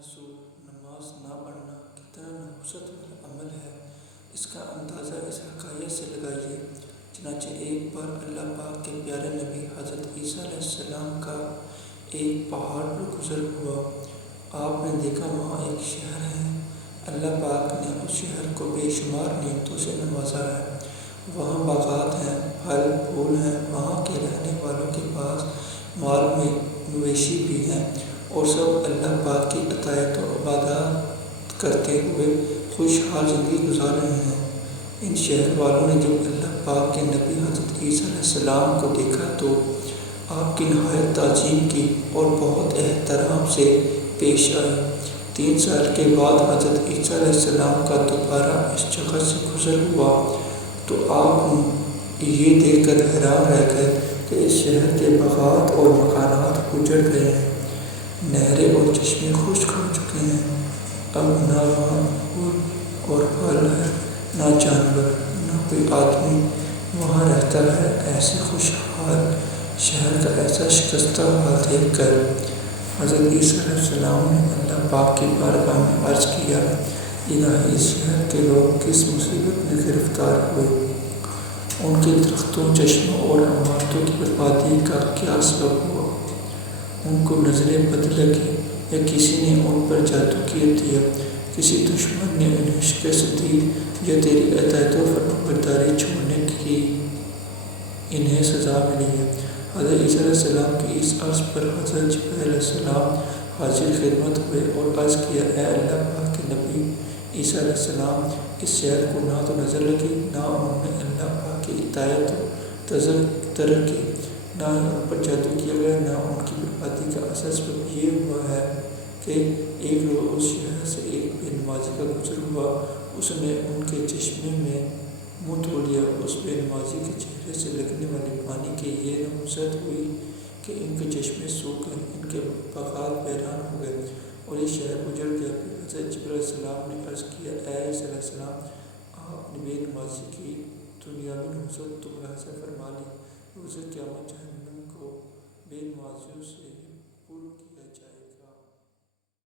رسول نماز نہ پڑھنا کتنا نحوست والا عمل ہے، اس کا اندازہ اس حکایت سے لگائیے۔ چنانچہ ایک بار اللہ پاک کے پیارے نبی حضرت عیسیٰ علیہ السلام کا ایک پہاڑ پر گزر ہوا۔ آپ نے دیکھا وہاں ایک شہر ہے، اللہ پاک نے اس شہر کو بے شمار نعمتوں سے نوازا ہے۔ وہاں باغات ہیں، پھل پھول ہیں، وہاں کے رہنے والوں کے پاس مال مویشی بھی ہیں، اور سب اللہ پاک کی اطاعت و عبادات کرتے ہوئے خوشحال زندگی گزار رہے ہیں۔ ان شہر والوں نے جب اللہ پاک کے نبی حضرت عیسیٰ علیہ السلام کو دیکھا تو آپ کی نہایت تعظیم کی اور بہت احترام سے پیش آئے۔ 3 سال کے بعد حضرت عیسیٰ علیہ السلام کا دوبارہ اس جگہ سے گزر ہوا تو آپ یہ دیکھ کر حیران رہ گئے کہ اس شہر کے باغات اور مکانات اجڑ گئے ہیں، نہریں اور چشمے خشک ہو چکے ہیں، اب نہ وہاں پھول اور پھل ہے، نہ جانور، نہ کوئی آدمی وہاں رہتا ہے۔ ایسے خوشحال شہر کا ایسا شکستہ حال دیکھ کر حضرت عیسیٰ علیہ السلام نے اللہ پاک کی بارگاہ میں عرض کیا، الہی اس شہر کے لوگ کس مصیبت میں گرفتار ہوئے؟ ان کے درختوں، چشموں اور عمارتوں کی بربادی کا کیا سبب ہوا؟ ان کو نظریں بد لگی یا کسی نے ان پر جادو کیے دیا، کسی دشمن نے انہیں شکست دی یا تیری اطاعت و فرمانبرداری چھوڑنے کی انہیں سزا ملی ہے؟ حضرت عیسیٰ علیہ السلام کی اس عرض پر حضرت جبرائیل علیہ السلام حاضر خدمت ہوئے اور عرض کیا، اے اللہ پاک کے نبی عیسیٰ علیہ السلام، اس شہر کو نہ تو نظر لگی، نہ انہوں نے اللہ پاک کی اطاعت و ترک کی، نہ ہی ان پر جادو کیا گیا، نہ ان کی بربادی کا اصل سبب یہ ہوا ہے کہ ایک روز اس شہر سے ایک بے نمازی کا گزر ہوا، اس نے ان کے چشمے میں منہ دھو لیا۔ اس بے نمازی کے چہرے سے لگنے والے پانی کی یہ نحوست ہوئی کہ ان کے چشمے سوکھ گئے، ان کے باغات ویران ہو گئے اور یہ شہر اجڑ گیا۔ پھر حضرت جبرائیل علیہ السلام نے عرض کیا، اے عیسیٰ علیہ السلام، آپ نے بے نمازی کی دنیاوی نحوست تو محض فرما لی، روز قیامت جہنم کو بے نمازیوں سے